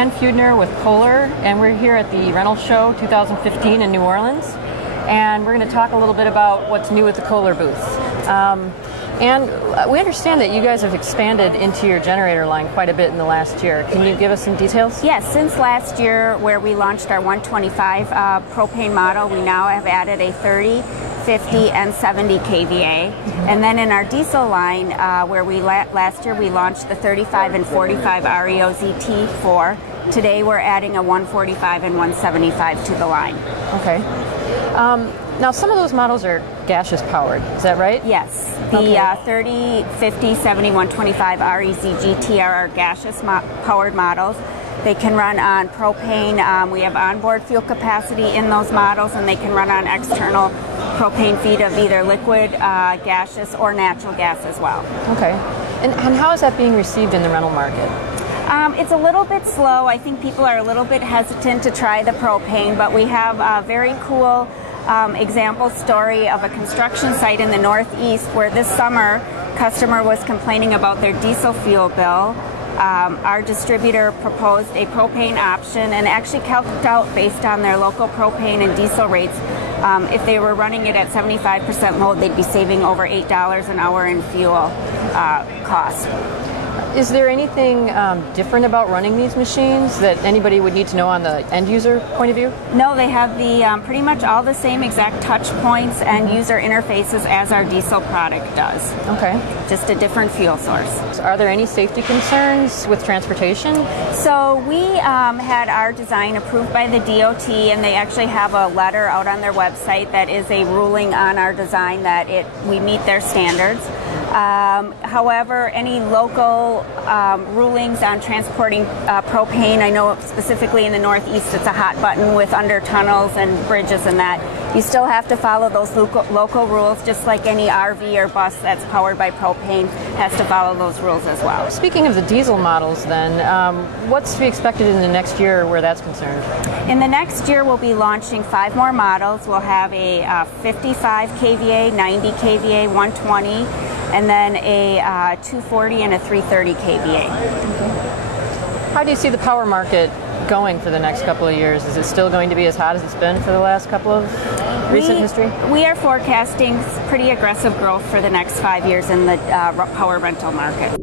Ann Feudner with Kohler, and we're here at the Rental Show 2015 in New Orleans, and we're going to talk a little bit about what's new with the Kohler booth. And we understand that you guys have expanded into your generator line quite a bit in the last year. Can you give us some details? Yes, since last year where we launched our 125 propane model, we now have added a 30, 50, and 70 kVA. And then in our diesel line, where last year we launched the 35 and 45 REO ZT4, today we're adding a 145 and 175 to the line. Okay. Now, some of those models are gaseous powered, is that right? Yes. The 30, 50, 70, 125 REZ-GT are our gaseous powered models. They can run on propane. We have onboard fuel capacity in those models, and they can run on external propane feed of either liquid, gaseous, or natural gas as well. Okay. And how is that being received in the rental market? It's a little bit slow. I think people are a little bit hesitant to try the propane, but we have a very cool example story of a construction site in the Northeast where this summer customer was complaining about their diesel fuel bill. Our distributor proposed a propane option and actually calculated out based on their local propane and diesel rates. If they were running it at 75% load, they'd be saving over $8 an hour in fuel costs. Is there anything different about running these machines that anybody would need to know on the end user point of view? No, they have the pretty much all the same exact touch points and user interfaces as our diesel product does. Okay. Just a different fuel source. Are there any safety concerns with transportation? So we had our design approved by the DOT, and they actually have a letter out on their website that is a ruling on our design that we meet their standards. However, any local rulings on transporting propane, I know specifically in the Northeast it's a hot button with under tunnels and bridges and that. You still have to follow those local rules, just like any RV or bus that's powered by propane has to follow those rules as well. Speaking of the diesel models then, what's to be expected in the next year where that's concerned? In the next year we'll be launching 5 more models. We'll have a 55 kVA, 90 kVA, 120, and then a 240 and a 330 kVA. How do you see the power market going for the next couple of years? Is it still going to be as hot as it's been for the last couple of recent history? We are forecasting pretty aggressive growth for the next 5 years in the power rental market.